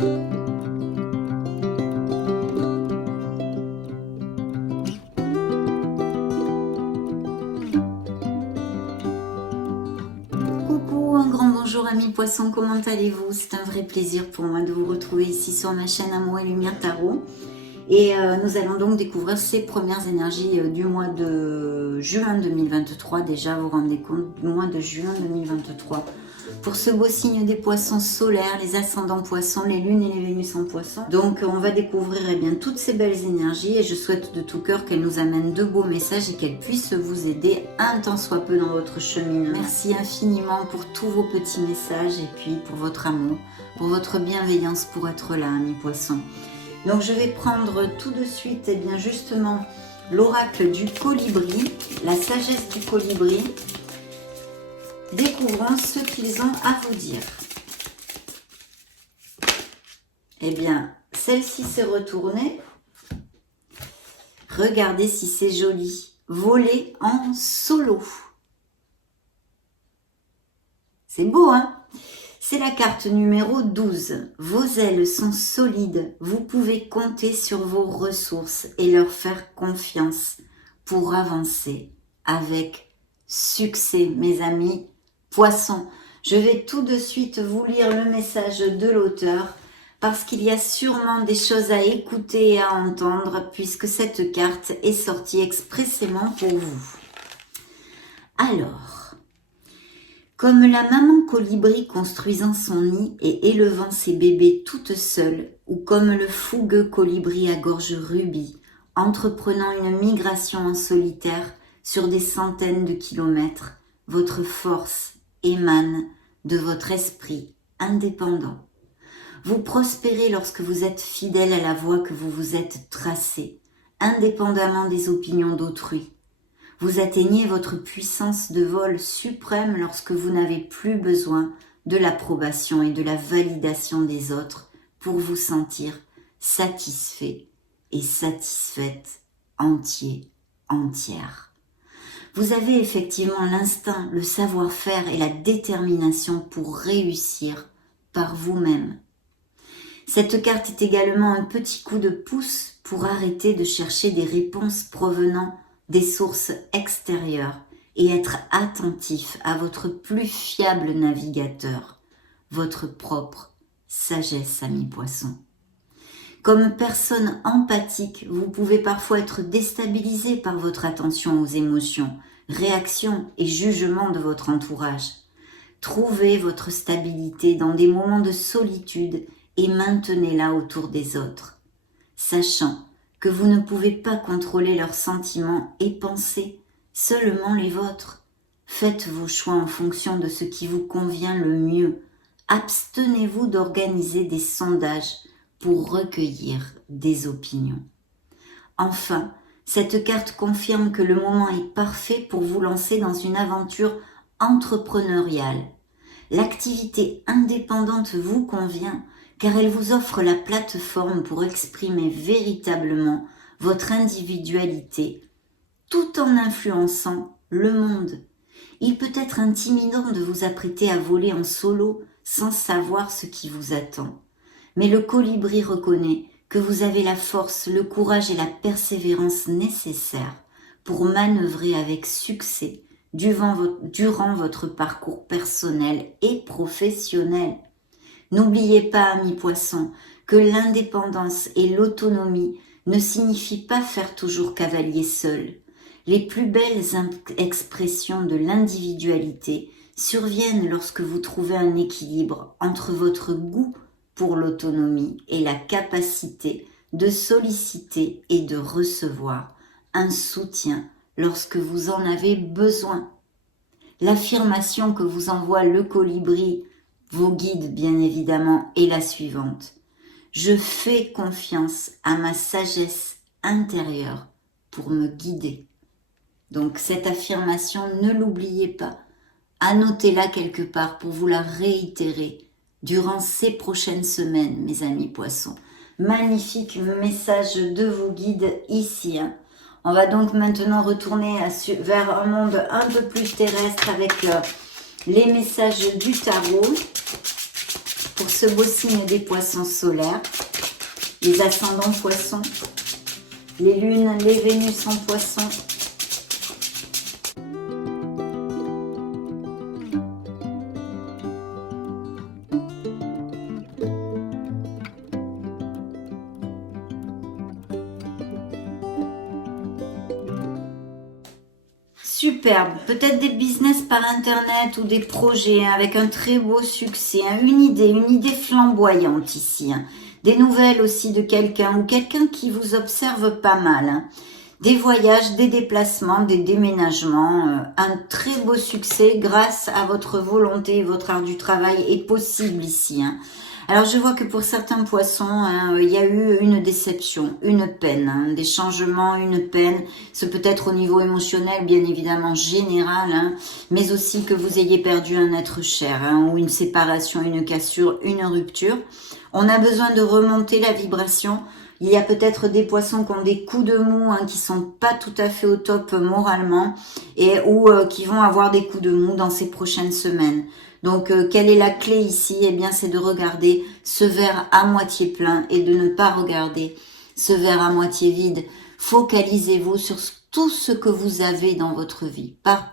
Coucou, un grand bonjour amis poissons, comment allez-vous? C'est un vrai plaisir pour moi de vous retrouver ici sur ma chaîne Amour et Lumière Tarot. Et nous allons donc découvrir ces premières énergies du mois de juin 2023. Déjà, vous vous rendez compte, du mois de juin 2023. Pour ce beau signe des poissons solaires, les ascendants poissons, les lunes et les Vénus en poissons. Donc on va découvrir bien toutes ces belles énergies et je souhaite de tout cœur qu'elles nous amènent de beaux messages et qu'elles puissent vous aider un tant soit peu dans votre cheminement. Merci infiniment pour tous vos petits messages et puis pour votre amour, pour votre bienveillance pour être là, amis poissons. Donc je vais prendre tout de suite bien justement l'oracle du colibri, la sagesse du colibri. Découvrons ce qu'ils ont à vous dire. Eh bien, celle-ci s'est retournée. Regardez si c'est joli. Voler en solo. C'est beau, hein? C'est la carte numéro 12. Vos ailes sont solides. Vous pouvez compter sur vos ressources et leur faire confiance pour avancer avec succès, mes amis. Poisson, je vais tout de suite vous lire le message de l'auteur parce qu'il y a sûrement des choses à écouter et à entendre puisque cette carte est sortie expressément pour vous. Alors, comme la maman colibri construisant son nid et élevant ses bébés toute seule, ou comme le fougueux colibri à gorge rubis, entreprenant une migration en solitaire sur des centaines de kilomètres, votre force émane de votre esprit indépendant. Vous prospérez lorsque vous êtes fidèle à la voie que vous vous êtes tracée, indépendamment des opinions d'autrui. Vous atteignez votre puissance de vol suprême lorsque vous n'avez plus besoin de l'approbation et de la validation des autres pour vous sentir satisfait et satisfaite, entier, entière. Vous avez effectivement l'instinct, le savoir-faire et la détermination pour réussir par vous-même. Cette carte est également un petit coup de pouce pour arrêter de chercher des réponses provenant des sources extérieures et être attentif à votre plus fiable navigateur, votre propre sagesse, amis poissons. Comme personne empathique, vous pouvez parfois être déstabilisé par votre attention aux émotions, réactions et jugements de votre entourage. Trouvez votre stabilité dans des moments de solitude et maintenez-la autour des autres, sachant que vous ne pouvez pas contrôler leurs sentiments et pensées, seulement les vôtres. Faites vos choix en fonction de ce qui vous convient le mieux. Abstenez-vous d'organiser des sondages pour recueillir des opinions. Enfin, cette carte confirme que le moment est parfait pour vous lancer dans une aventure entrepreneuriale. L'activité indépendante vous convient car elle vous offre la plateforme pour exprimer véritablement votre individualité tout en influençant le monde. Il peut être intimidant de vous apprêter à voler en solo sans savoir ce qui vous attend. Mais le colibri reconnaît que vous avez la force, le courage et la persévérance nécessaires pour manœuvrer avec succès durant votre parcours personnel et professionnel. N'oubliez pas, amis poissons, que l'indépendance et l'autonomie ne signifient pas faire toujours cavalier seul. Les plus belles expressions de l'individualité surviennent lorsque vous trouvez un équilibre entre votre goût pour l'autonomie et la capacité de solliciter et de recevoir un soutien lorsque vous en avez besoin. L'affirmation que vous envoie le colibri, vos guides bien évidemment, est la suivante. Je fais confiance à ma sagesse intérieure pour me guider. Donc cette affirmation, ne l'oubliez pas. Annotez-la quelque part pour vous la réitérer durant ces prochaines semaines, mes amis poissons. Magnifique message de vos guides ici. On va donc maintenant retourner vers un monde un peu plus terrestre avec les messages du tarot. pour ce beau signe des poissons solaires, les ascendants poissons, les lunes, les Vénus en poissons. Superbe, peut-être des business par internet ou des projets avec un très beau succès, une idée flamboyante ici. Des nouvelles aussi de quelqu'un ou quelqu'un qui vous observe pas mal. Des voyages, des déplacements, des déménagements, un très beau succès grâce à votre volonté et votre art du travail est possible ici. Alors je vois que pour certains poissons, il y a eu une déception, une peine, des changements, une peine. Ce peut être au niveau émotionnel, bien évidemment général, mais aussi que vous ayez perdu un être cher, ou une séparation, une cassure, une rupture. On a besoin de remonter la vibration. Il y a peut-être des poissons qui ont des coups de mou, qui sont pas tout à fait au top moralement, ou qui vont avoir des coups de mou dans ces prochaines semaines. Donc, quelle est la clé ici? Eh bien, c'est de regarder ce verre à moitié plein et de ne pas regarder ce verre à moitié vide. Focalisez-vous sur tout ce que vous avez dans votre vie, pas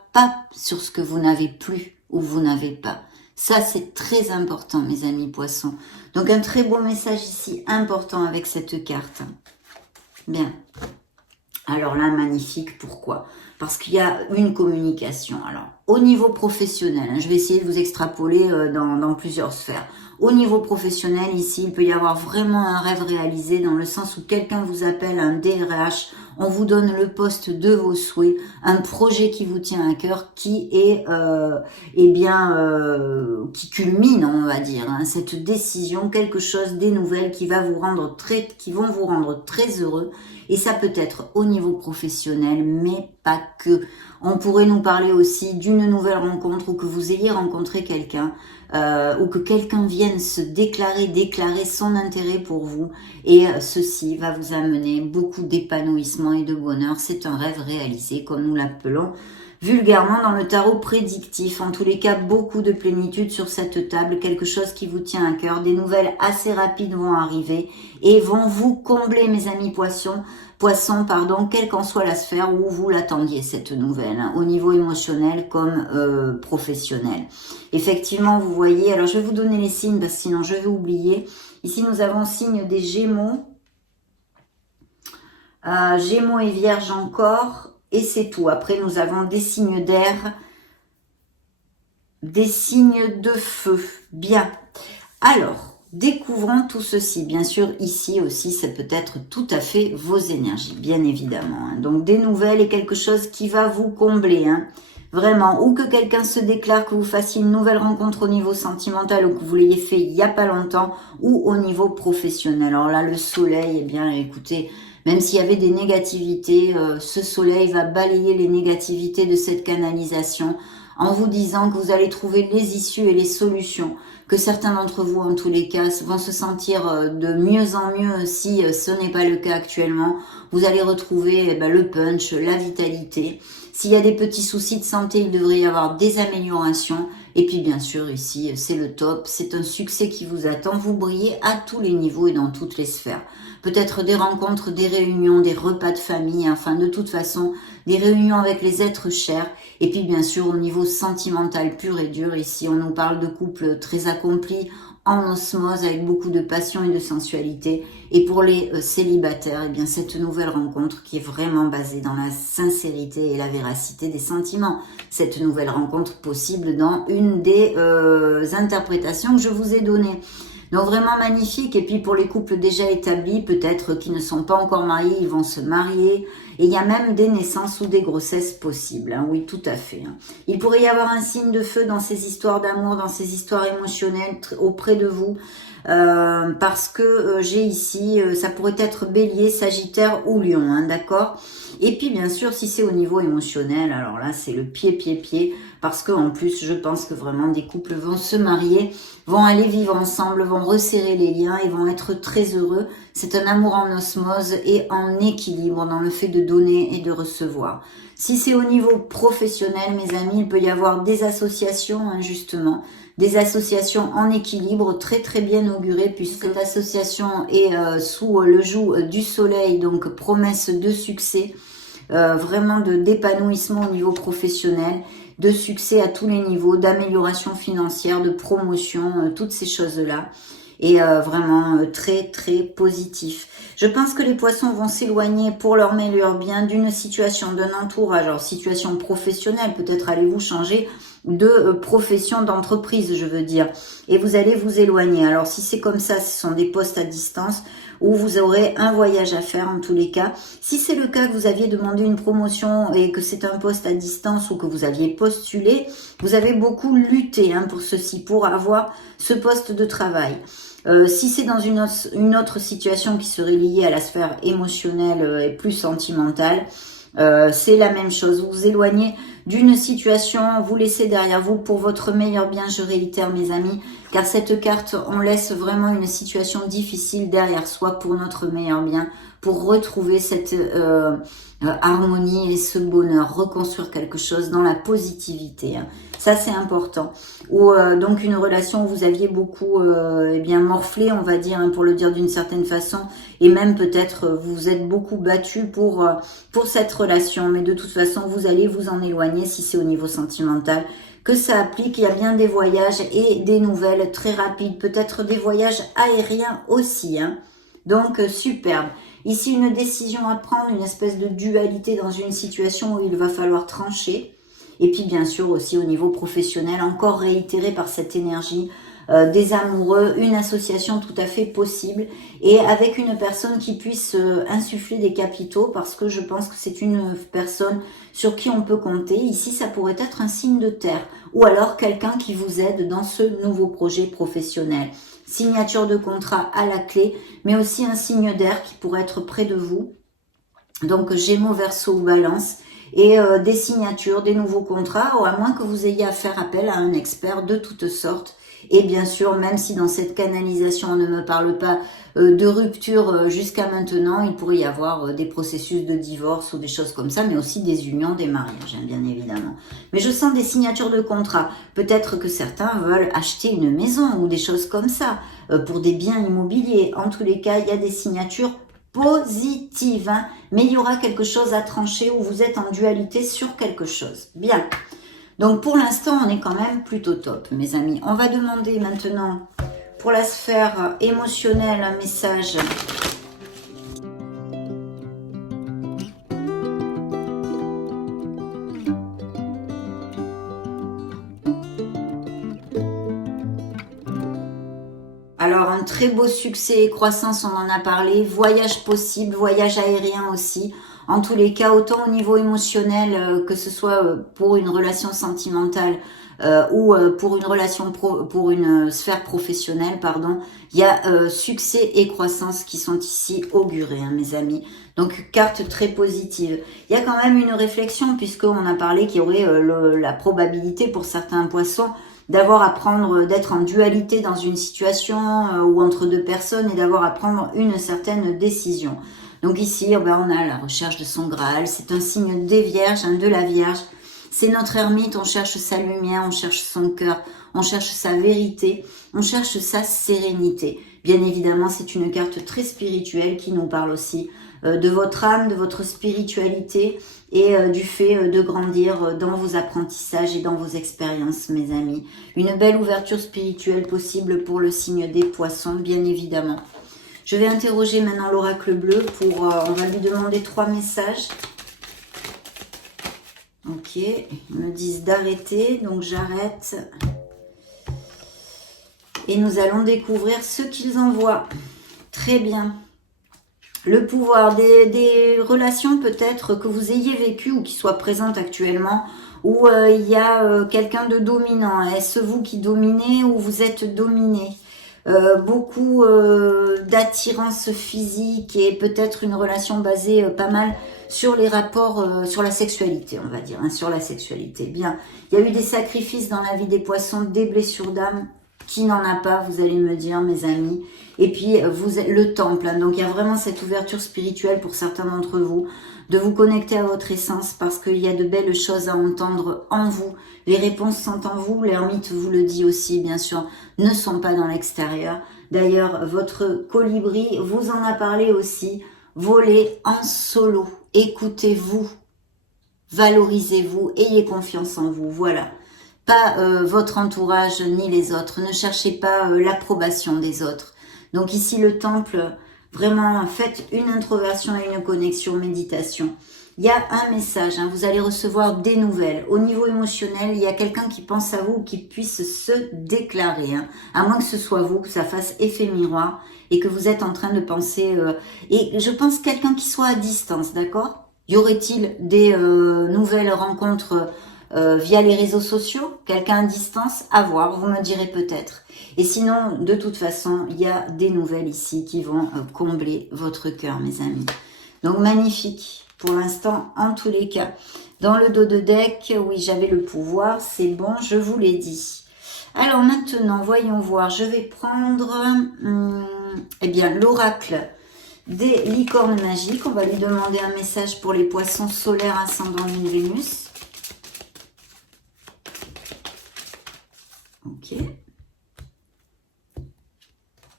sur ce que vous n'avez plus ou vous n'avez pas. Ça, c'est très important, mes amis poissons. Donc, un très beau message ici, important avec cette carte. Bien. Alors là, magnifique. Pourquoi? Parce qu'il y a une communication. Alors, au niveau professionnel, je vais essayer de vous extrapoler dans plusieurs sphères. Au niveau professionnel, ici, il peut y avoir vraiment un rêve réalisé dans le sens où quelqu'un vous appelle un DRH, on vous donne le poste de vos souhaits, un projet qui vous tient à cœur, qui est, qui culmine, on va dire, cette décision, quelque chose, des nouvelles qui vont vous rendre très heureux. Et ça peut être au niveau professionnel, mais pas que. On pourrait nous parler aussi d'une nouvelle rencontre ou que vous ayez rencontré quelqu'un ou que quelqu'un vienne se déclarer son intérêt pour vous. Et ceci va vous amener beaucoup d'épanouissement et de bonheur. C'est un rêve réalisé, comme nous l'appelons vulgairement dans le tarot prédictif. En tous les cas, beaucoup de plénitude sur cette table, quelque chose qui vous tient à cœur. Des nouvelles assez rapides vont arriver et vont vous combler, mes amis poissons, quelle qu'en soit la sphère où vous l'attendiez, cette nouvelle, au niveau émotionnel comme professionnel. Effectivement, vous voyez, alors je vais vous donner les signes parce que sinon je vais oublier. Ici, nous avons signe des Gémeaux, Gémeaux et Vierge encore. Et c'est tout. Après, nous avons des signes d'air, des signes de feu. Bien. Alors, découvrons tout ceci. Bien sûr, ici aussi, ça peut être tout à fait vos énergies, bien évidemment. Donc, des nouvelles et quelque chose qui va vous combler. Vraiment. Ou que quelqu'un se déclare, que vous fassiez une nouvelle rencontre au niveau sentimental ou que vous l'ayez fait il n'y a pas longtemps ou au niveau professionnel. Alors là, le soleil, eh bien, écoutez... Même s'il y avait des négativités, ce soleil va balayer les négativités de cette canalisation en vous disant que vous allez trouver les issues et les solutions, que certains d'entre vous, en tous les cas, vont se sentir de mieux en mieux si ce n'est pas le cas actuellement. Vous allez retrouver le punch, la vitalité. S'il y a des petits soucis de santé, il devrait y avoir des améliorations. Et puis bien sûr, ici, c'est le top. C'est un succès qui vous attend. Vous brillez à tous les niveaux et dans toutes les sphères. Peut-être des rencontres, des réunions, des repas de famille, enfin de toute façon, des réunions avec les êtres chers. Et puis bien sûr, au niveau sentimental pur et dur, ici on nous parle de couples très accomplis, en osmose, avec beaucoup de passion et de sensualité. Et pour les célibataires, eh bien cette nouvelle rencontre qui est vraiment basée dans la sincérité et la véracité des sentiments. Cette nouvelle rencontre possible dans une des interprétations que je vous ai données. Donc vraiment magnifique. Et puis pour les couples déjà établis, peut-être qui ne sont pas encore mariés, ils vont se marier. Et il y a même des naissances ou des grossesses possibles. Oui, tout à fait. Il pourrait y avoir un signe de feu dans ces histoires d'amour, dans ces histoires émotionnelles auprès de vous. Parce que j'ai ici, ça pourrait être Bélier, Sagittaire ou Lion, d'accord? Et puis bien sûr, si c'est au niveau émotionnel, alors là c'est le pied. parce que en plus, je pense que vraiment des couples vont se marier, vont aller vivre ensemble, vont resserrer les liens et vont être très heureux. C'est un amour en osmose et en équilibre dans le fait de donner et de recevoir. Si c'est au niveau professionnel, mes amis, il peut y avoir des associations, hein, justement, des associations en équilibre très très bien augurées, puisque cette association est sous le joug du soleil, donc promesse de succès, vraiment d'épanouissement au niveau professionnel, de succès à tous les niveaux, d'amélioration financière, de promotion, toutes ces choses-là. Et vraiment très très positif. Je pense que les poissons vont s'éloigner pour leur meilleur bien d'une situation, d'un entourage, alors situation professionnelle, peut-être allez-vous changer de profession, d'entreprise, je veux dire, et vous allez vous éloigner. Alors si c'est comme ça, ce sont des postes à distance où vous aurez un voyage à faire en tous les cas. Si c'est le cas que vous aviez demandé une promotion et que c'est un poste à distance ou que vous aviez postulé, vous avez beaucoup lutté pour ceci, pour avoir ce poste de travail. Si c'est dans une autre situation qui serait liée à la sphère émotionnelle et plus sentimentale, c'est la même chose. Vous vous éloignez d'une situation, vous laissez derrière vous pour votre meilleur bien, je réitère mes amis, car cette carte, on laisse vraiment une situation difficile derrière soi pour notre meilleur bien, pour retrouver cette harmonie et ce bonheur, reconstruire quelque chose dans la positivité. Ça, c'est important. Ou donc une relation où vous aviez beaucoup morflé, on va dire, pour le dire d'une certaine façon, et même peut-être vous vous êtes beaucoup battu pour cette relation, mais de toute façon, vous allez vous en éloigner si c'est au niveau sentimental, que ça applique. Il y a bien des voyages et des nouvelles très rapides, peut-être des voyages aériens aussi. Donc, superbe. Ici, une décision à prendre, une espèce de dualité dans une situation où il va falloir trancher. Et puis, bien sûr, aussi au niveau professionnel, encore réitéré par cette énergie des amoureux, une association tout à fait possible et avec une personne qui puisse insuffler des capitaux, parce que je pense que c'est une personne sur qui on peut compter. Ici, ça pourrait être un signe de terre ou alors quelqu'un qui vous aide dans ce nouveau projet professionnel. Signature de contrat à la clé, mais aussi un signe d'air qui pourrait être près de vous. Donc, Gémeaux, Verseau ou Balance. Et des signatures, des nouveaux contrats, ou à moins que vous ayez à faire appel à un expert de toutes sortes. Et bien sûr, même si dans cette canalisation on ne me parle pas de rupture jusqu'à maintenant, il pourrait y avoir des processus de divorce ou des choses comme ça, mais aussi des unions, des mariages, bien évidemment. Mais je sens des signatures de contrats. Peut-être que certains veulent acheter une maison ou des choses comme ça, pour des biens immobiliers. En tous les cas, il y a des signatures positives, mais il y aura quelque chose à trancher où vous êtes en dualité sur quelque chose. Bien. Donc pour l'instant, on est quand même plutôt top, mes amis. On va demander maintenant pour la sphère émotionnelle un message. Alors un très beau succès et croissance, on en a parlé. Voyage possible, voyage aérien aussi. En tous les cas, autant au niveau émotionnel, que ce soit pour une relation sentimentale ou pour une relation pour une sphère professionnelle, pardon, il y a succès et croissance qui sont ici augurés, mes amis. Donc, carte très positive. Il y a quand même une réflexion, puisqu'on a parlé qu'il y aurait la probabilité pour certains poissons d'avoir à prendre, d'être en dualité dans une situation ou entre deux personnes et d'avoir à prendre une certaine décision. Donc ici, on a la recherche de son Graal. C'est un signe des Vierges, de la Vierge. C'est notre ermite, on cherche sa lumière, on cherche son cœur, on cherche sa vérité, on cherche sa sérénité. Bien évidemment, c'est une carte très spirituelle qui nous parle aussi de votre âme, de votre spiritualité et du fait de grandir dans vos apprentissages et dans vos expériences, mes amis. Une belle ouverture spirituelle possible pour le signe des Poissons, bien évidemment. Je vais interroger maintenant l'oracle bleu pour, on va lui demander 3 messages. Ok, ils me disent d'arrêter, donc j'arrête. Et nous allons découvrir ce qu'ils envoient. Très bien. Le pouvoir des relations peut-être que vous ayez vécues ou qui soient présentes actuellement, où il y a quelqu'un de dominant. Est-ce vous qui dominez ou vous êtes dominé? Beaucoup d'attirance physique et peut-être une relation basée pas mal sur les rapports, sur la sexualité, on va dire, hein, sur la sexualité. Bien, il y a eu des sacrifices dans la vie des poissons, des blessures d'âme. Qui n'en a pas, vous allez me dire, mes amis. Et puis, vous êtes le temple. Hein, donc, il y a vraiment cette ouverture spirituelle pour certains d'entre vous, de vous connecter à votre essence parce qu'il y a de belles choses à entendre en vous. Les réponses sont en vous. L'ermite vous le dit aussi, bien sûr, ne sont pas dans l'extérieur. D'ailleurs, votre colibri vous en a parlé aussi. Volez en solo. Écoutez-vous. Valorisez-vous. Ayez confiance en vous. Voilà. Pas votre entourage ni les autres. Ne cherchez pas l'approbation des autres. Donc ici, le temple, vraiment, faites une introversion et une connexion, méditation. Il y a un message, hein, vous allez recevoir des nouvelles. Au niveau émotionnel, il y a quelqu'un qui pense à vous, qui puisse se déclarer. Hein, à moins que ce soit vous, que ça fasse effet miroir et que vous êtes en train de penser... et je pense quelqu'un qui soit à distance, d'accord? Y aurait-il des nouvelles rencontres via les réseaux sociaux, quelqu'un à distance, à voir, vous me direz peut-être. Et sinon, de toute façon, il y a des nouvelles ici qui vont combler votre cœur, mes amis. Donc, magnifique, pour l'instant, en tous les cas. Dans le dos de deck, oui, j'avais le pouvoir, c'est bon, je vous l'ai dit. Alors maintenant, voyons voir, je vais prendre eh bien, l'oracle des licornes magiques. On va lui demander un message pour les poissons solaires ascendant Lune Vénus. Ok.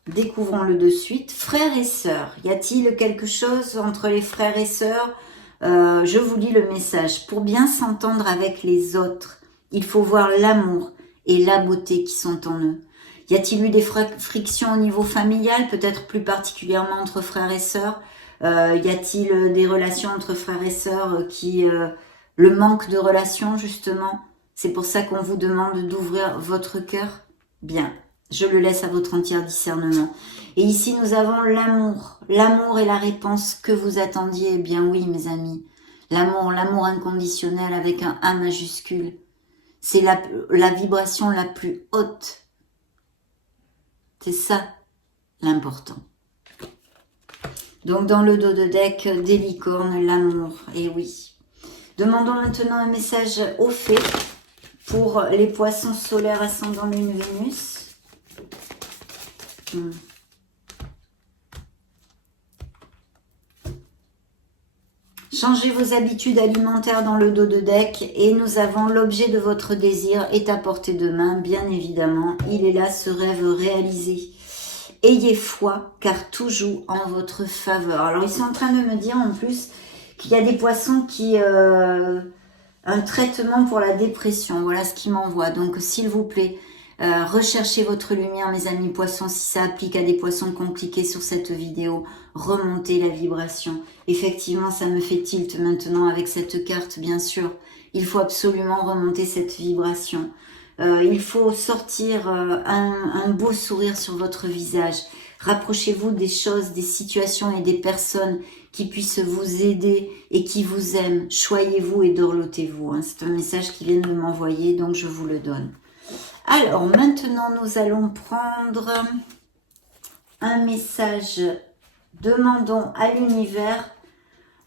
Découvrons-le de suite. Frères et sœurs, y a-t-il quelque chose entre les frères et sœurs? Je vous lis le message. Pour bien s'entendre avec les autres, il faut voir l'amour et la beauté qui sont en eux. Y a-t-il eu des frictions au niveau familial, peut-être plus particulièrement entre frères et sœurs? Y a-t-il des relations entre frères et sœurs le manque de relations justement? C'est pour ça qu'on vous demande d'ouvrir votre cœur. Bien, je le laisse à votre entier discernement. Et ici, nous avons l'amour. L'amour est la réponse que vous attendiez. Eh bien oui, mes amis. L'amour inconditionnel avec un A majuscule. C'est la vibration la plus haute. C'est ça, l'important. Donc, dans le dos de deck, des licornes, l'amour. Et oui. Demandons maintenant un message aux fées pour les poissons solaires ascendant Lune Vénus. Changez vos habitudes alimentaires dans le dos de deck et nous avons l'objet de votre désir est à portée de main, bien évidemment. Il est là, ce rêve réalisé. Ayez foi, car tout joue en votre faveur. Alors, ils sont en train de me dire en plus qu'il y a des poissons qui... un traitement pour la dépression, voilà ce qu'ils m'envoient. Donc, s'il vous plaît, recherchez votre lumière, mes amis poissons. Si ça applique à des poissons qui ont cliqué sur cette vidéo, remontez la vibration. Effectivement, ça me fait tilt maintenant avec cette carte, bien sûr. Il faut absolument remonter cette vibration. Il faut sortir un beau sourire sur votre visage. Rapprochez-vous des choses, des situations et des personnes qui puissent vous aider et qui vous aiment. Choyez-vous et dorlotez-vous. Hein. C'est un message qu'il vient de m'envoyer, donc je vous le donne. Alors, maintenant, nous allons prendre un message. Demandons à l'univers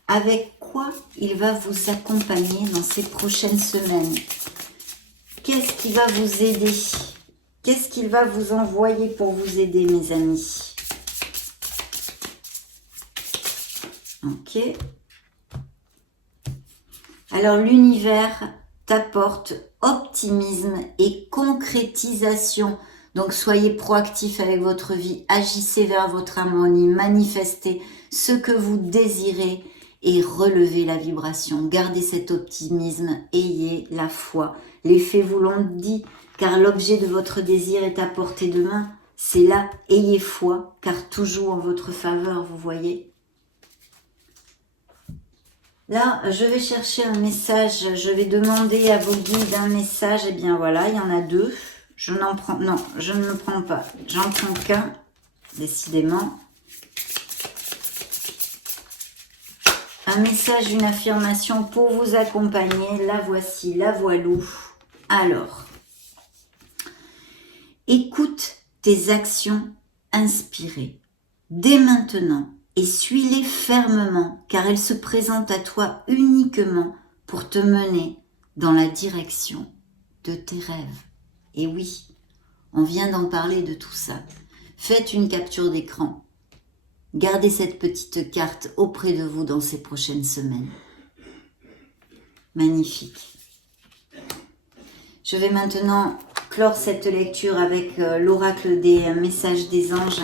avec quoi il va vous accompagner dans ces prochaines semaines. Qu'est-ce qui va vous aider? Qu'est-ce qu'il va vous envoyer pour vous aider, mes amis? Ok. Alors, l'univers t'apporte optimisme et concrétisation. Donc, soyez proactif avec votre vie. Agissez vers votre harmonie. Manifestez ce que vous désirez et relevez la vibration. Gardez cet optimisme. Ayez la foi. Les fées vous l'ont dit, car l'objet de votre désir est à portée de main. C'est là, ayez foi, car tout joue en votre faveur, vous voyez. Là, je vais chercher un message, je vais demander à vos guides un message. Eh bien voilà, il y en a deux. Je n'en prends, non, je ne le prends pas. J'en prends qu'un, décidément. Un message, une affirmation pour vous accompagner. La voici, la voilou. Alors, écoute tes actions inspirées. Dès maintenant, et suis-les fermement, car elles se présentent à toi uniquement pour te mener dans la direction de tes rêves. Et oui, on vient d'en parler de tout ça. Faites une capture d'écran. Gardez cette petite carte auprès de vous dans ces prochaines semaines. Magnifique. Je vais maintenant clore cette lecture avec l'oracle des messages des anges.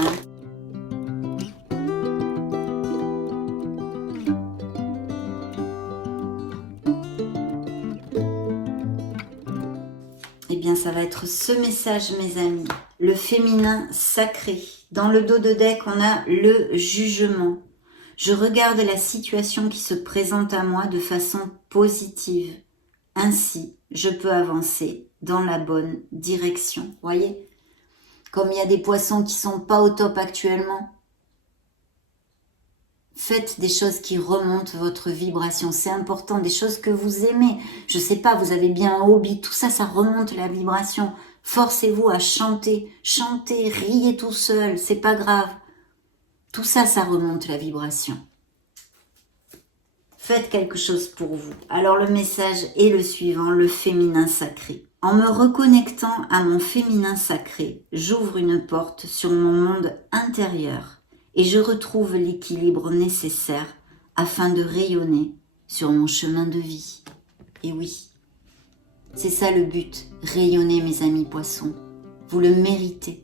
Eh bien, ça va être ce message, mes amis. Le féminin sacré. Dans le dos de deck, on a le jugement. Je regarde la situation qui se présente à moi de façon positive. Ainsi, je peux avancer dans la bonne direction. Voyez? Comme il y a des poissons qui sont pas au top actuellement, faites des choses qui remontent votre vibration. C'est important, des choses que vous aimez. Je sais pas, vous avez bien un hobby, tout ça, ça remonte la vibration. Forcez-vous à chanter. Chantez, riez tout seul, c'est pas grave. Tout ça, ça remonte la vibration. Faites quelque chose pour vous. Alors le message est le suivant, le féminin sacré. En me reconnectant à mon féminin sacré, j'ouvre une porte sur mon monde intérieur et je retrouve l'équilibre nécessaire afin de rayonner sur mon chemin de vie. Et oui, c'est ça le but, rayonner mes amis poissons. Vous le méritez.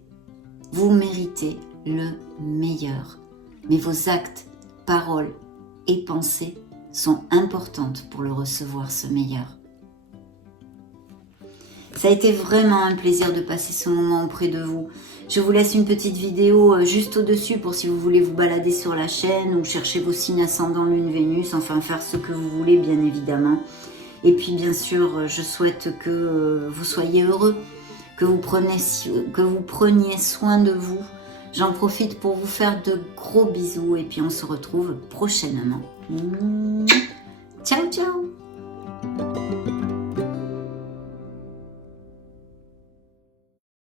Vous méritez le meilleur. Mais vos actes, paroles et pensées sont importantes pour le recevoir, ce meilleur. Ça a été vraiment un plaisir de passer ce moment auprès de vous. Je vous laisse une petite vidéo juste au-dessus pour si vous voulez vous balader sur la chaîne ou chercher vos signes ascendants Lune Vénus, enfin faire ce que vous voulez bien évidemment. Et puis bien sûr, je souhaite que vous soyez heureux, que vous preniez soin de vous. J'en profite pour vous faire de gros bisous et puis on se retrouve prochainement. Ciao, ciao!